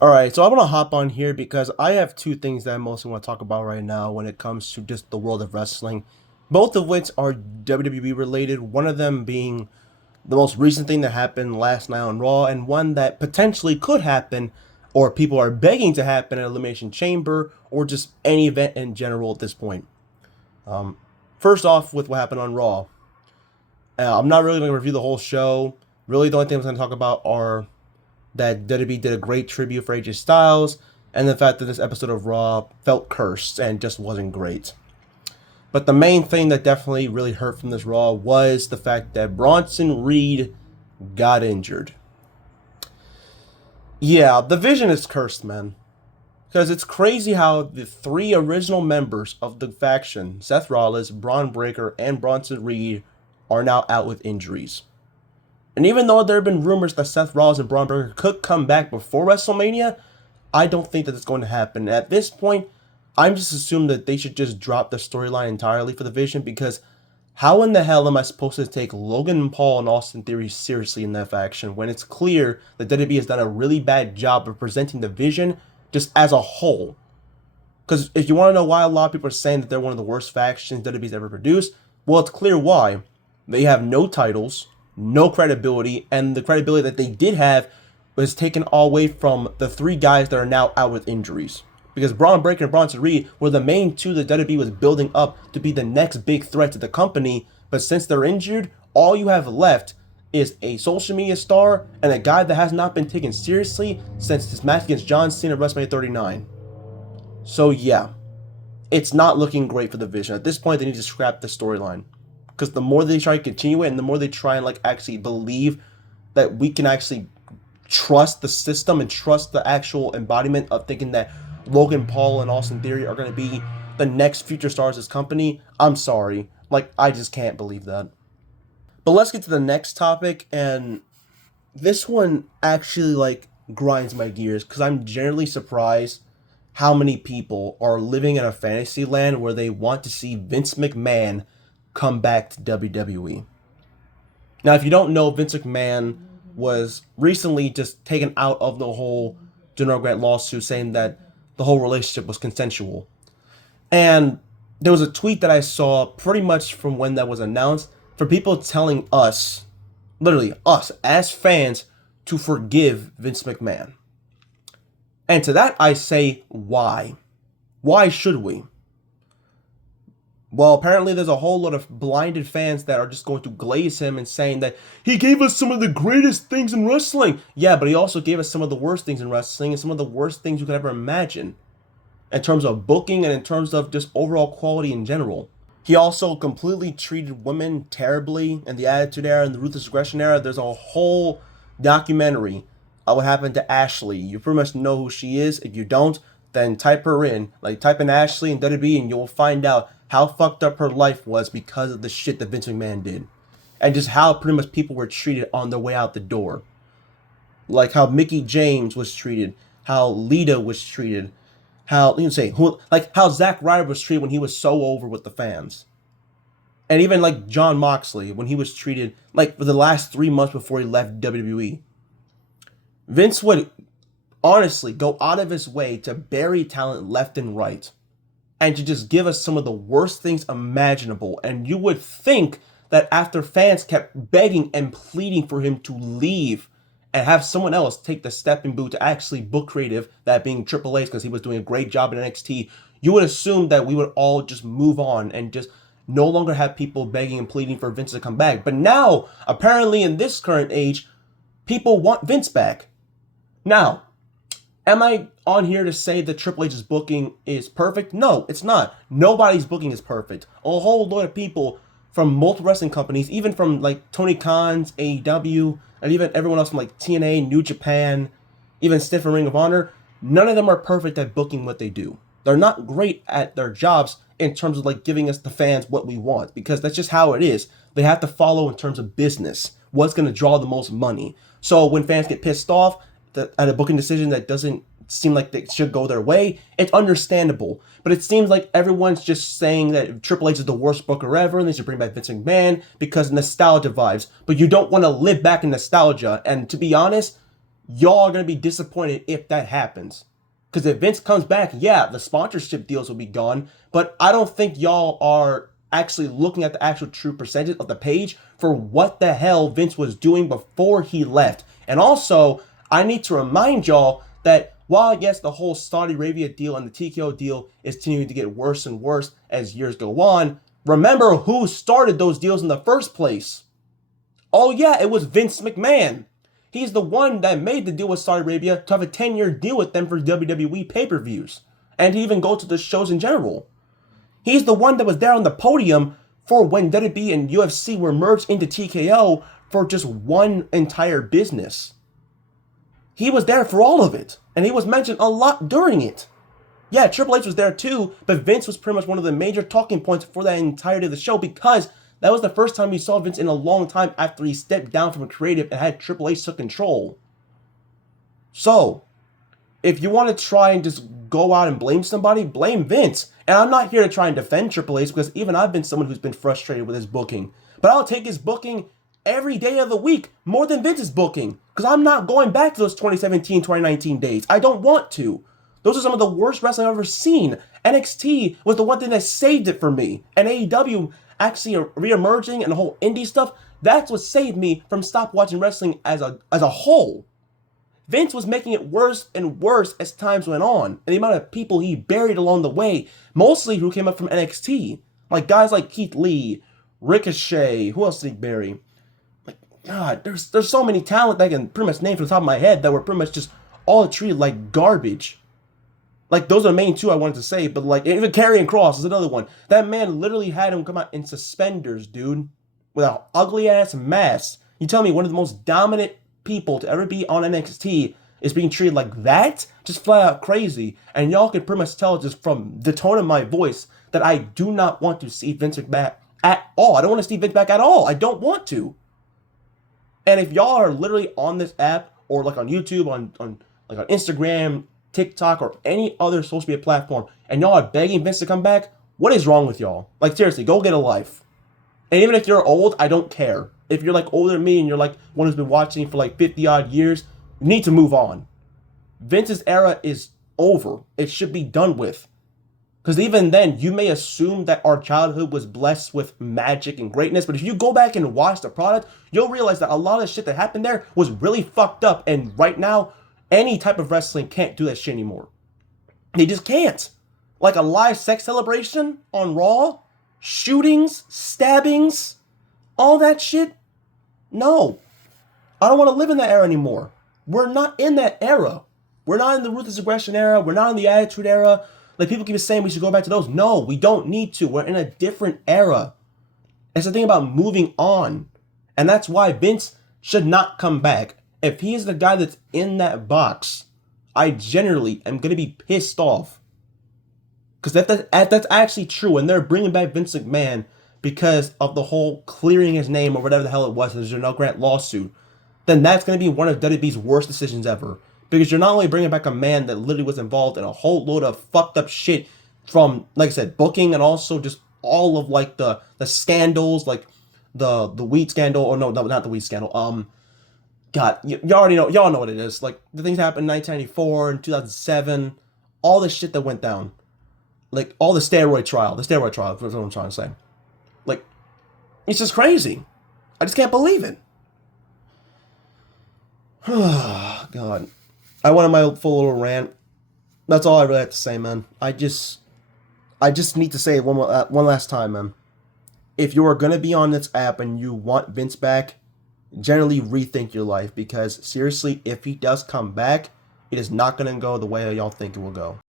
All right, so I want to hop on here because I have two things that I mostly want to talk about right now when it comes to just the world of wrestling, both of which are WWE related. One of them being the most recent thing that happened last night on Raw, and one that potentially could happen, or people are begging to happen at Elimination Chamber, or just any event in general at this point. First off, with what happened on Raw, I'm not really going to review the whole show. Really, the only thing I'm going to talk about are that WWE did a great tribute for AJ Styles, and the fact that this episode of Raw felt cursed and just wasn't great. But the main thing that definitely really hurt from this Raw was the fact that Bronson Reed got injured. Yeah, the vision is cursed, man. Because it's crazy how the three original members of the faction, Seth Rollins, Braun Breaker, and Bronson Reed, are now out with injuries. And even though there have been rumors that Seth Rollins and Braun Breaker could come back before WrestleMania, I don't think that it's going to happen. At this point, I'm just assuming that they should just drop the storyline entirely for the Vision, because how in the hell am I supposed to take Logan Paul and Austin Theory seriously in that faction when it's clear that WWE has done a really bad job of presenting the Vision just as a whole? Because if you want to know why a lot of people are saying that they're one of the worst factions WWE's ever produced, well, it's clear why. They have no titles, no credibility, and the credibility that they did have was taken all away from the three guys that are now out with injuries. Because Braun Breaker and Bronson Reed were the main two that WWE was building up to be the next big threat to the company, but since they're injured, all you have left is a social media star and a guy that has not been taken seriously since his match against John Cena at WrestleMania 39. So yeah, it's not looking great for the Vision. At this point, they need to scrap the storyline. Because the more they try to continue it and the more they try and like actually believe that we can actually trust the system and trust the actual embodiment of thinking that Logan Paul and Austin Theory are going to be the next future stars of this company, I'm sorry. Like, I just can't believe that. But let's get to the next topic, and this one actually like grinds my gears because I'm generally surprised how many people are living in a fantasy land where they want to see Vince McMahon come back to WWE. Now, if you don't know, Vince McMahon was recently just taken out of the whole General Grant lawsuit, saying that the whole relationship was consensual. And there was a tweet that I saw pretty much from when that was announced for people telling us, literally us as fans, to forgive Vince McMahon. And to that I say, why? Why should we? Well, apparently there's a whole lot of blinded fans that are just going to glaze him and saying that he gave us some of the greatest things in wrestling. Yeah, but he also gave us some of the worst things in wrestling and some of the worst things you could ever imagine in terms of booking and in terms of just overall quality in general. He also completely treated women terribly in the Attitude Era and the Ruthless Aggression Era. There's a whole documentary of what happened to Ashley. You pretty much know who she is. If you don't, then type her in. Like, type in Ashley and WWE and you'll find out how fucked up her life was because of the shit that Vince McMahon did. And just how pretty much people were treated on their way out the door. Like how Mickie James was treated, how Lita was treated, how you can say who like how Zack Ryder was treated when he was so over with the fans. And even like Jon Moxley when he was treated like for the last 3 months before he left WWE. Vince would honestly go out of his way to bury talent left and right and to just give us some of the worst things imaginable. And you would think that after fans kept begging and pleading for him to leave and have someone else take the stepping boot to actually book creative, that being Triple H because he was doing a great job in NXT, you would assume that we would all just move on and just no longer have people begging and pleading for Vince to come back. But now, apparently in this current age, people want Vince back. Now, am I on here to say that Triple H's booking is perfect? No, it's not. Nobody's booking is perfect. A whole lot of people from multiple wrestling companies, even from like Tony Khan's AEW, and even everyone else from like TNA, New Japan, even Stiff and Ring of Honor, none of them are perfect at booking what they do. They're not great at their jobs in terms of like giving us the fans what we want, because that's just how it is. They have to follow in terms of business. What's going to draw the most money? So when fans get pissed off at a booking decision that doesn't seem like they should go their way, it's understandable. But it seems like everyone's just saying that Triple H is the worst booker ever and they should bring back Vince McMahon because nostalgia vibes. But you don't want to live back in nostalgia. And to be honest, y'all are going to be disappointed if that happens. Because if Vince comes back, yeah, the sponsorship deals will be gone, but I don't think y'all are actually looking at the actual true percentage of the page for what the hell Vince was doing before he left. And also, I need to remind y'all that while, yes, the whole Saudi Arabia deal and the TKO deal is continuing to get worse and worse as years go on, remember who started those deals in the first place. Oh yeah, it was Vince McMahon. He's the one that made the deal with Saudi Arabia to have a 10-year deal with them for WWE pay-per-views. And to even go to the shows in general. He's the one that was there on the podium for when WWE and UFC were merged into TKO for just one entire business. He was there for all of it. And he was mentioned a lot during it. Yeah, Triple H was there too, but Vince was pretty much one of the major talking points for that entirety of the show because that was the first time we saw Vince in a long time after he stepped down from creative and had Triple H took control. So, if you want to try and just go out and blame somebody, blame Vince. And I'm not here to try and defend Triple H because even I've been someone who's been frustrated with his booking. But I'll take his booking every day of the week more than Vince's booking because I'm not going back to those 2017, 2019 days. I don't want to. Those are some of the worst wrestling I've ever seen. NXT was the one thing that saved it for me. And AEW actually re-emerging and the whole indie stuff, that's what saved me from stop watching wrestling as a whole. Vince was making it worse and worse as times went on. And the amount of people he buried along the way, mostly who came up from NXT. Like guys like Keith Lee, Ricochet, who else did he bury? Like, God, there's so many talent that I can pretty much name from the top of my head that were pretty much just all treated like garbage. Like, those are the main two I wanted to say, but like, even Karrion Kross is another one. That man literally had him come out in suspenders, dude. With an ugly-ass mask. You tell me one of the most dominant people to ever be on NXT is being treated like that? Just flat out crazy. And y'all can pretty much tell just from the tone of my voice that I do not want to see Vince back at all. I don't want to see Vince back at all. I don't want to. And if y'all are literally on this app, or like on YouTube, on Instagram, TikTok, or any other social media platform, and y'all are begging Vince to come back, what is wrong with y'all? Like, seriously, go get a life. And even if you're old, I don't care. If you're like older than me and you're like one who's been watching for like 50 odd years, you need to move on. Vince's era is over. It should be done with. Because even then, you may assume that our childhood was blessed with magic and greatness, but if you go back and watch the product, you'll realize that a lot of the shit that happened there was really fucked up, and right now, any type of wrestling can't do that shit anymore. They just can't. Like a live sex celebration on Raw, shootings, stabbings, all that shit. No. I don't want to live in that era anymore. We're not in that era. We're not in the ruthless aggression era. We're not in the attitude era. Like, people keep saying we should go back to those. No, we don't need to. We're in a different era. It's the thing about moving on. And that's why Vince should not come back. If he is the guy that's in that box, I generally am going to be pissed off. Because if that's actually true, and they're bringing back Vince McMahon because of the whole clearing his name or whatever the hell it was, the Janelle Grant lawsuit, then that's going to be one of WWE's worst decisions ever. Because you're not only bringing back a man that literally was involved in a whole load of fucked up shit from, like I said, booking, and also just all of like the scandals, like the weed scandal, or no, not the weed scandal, God, y'all know what it is. Like, the things happened in 1994 and 2007, all the shit that went down. Like, all the steroid trial, that's what I'm trying to say. Like, it's just crazy. I just can't believe it. God. I went on my full little rant. That's all I really have to say, man. I just need to say it one last time, man. If you are going to be on this app and you want Vince back, generally rethink your life, because seriously, if he does come back, it is not going to go the way y'all think it will go.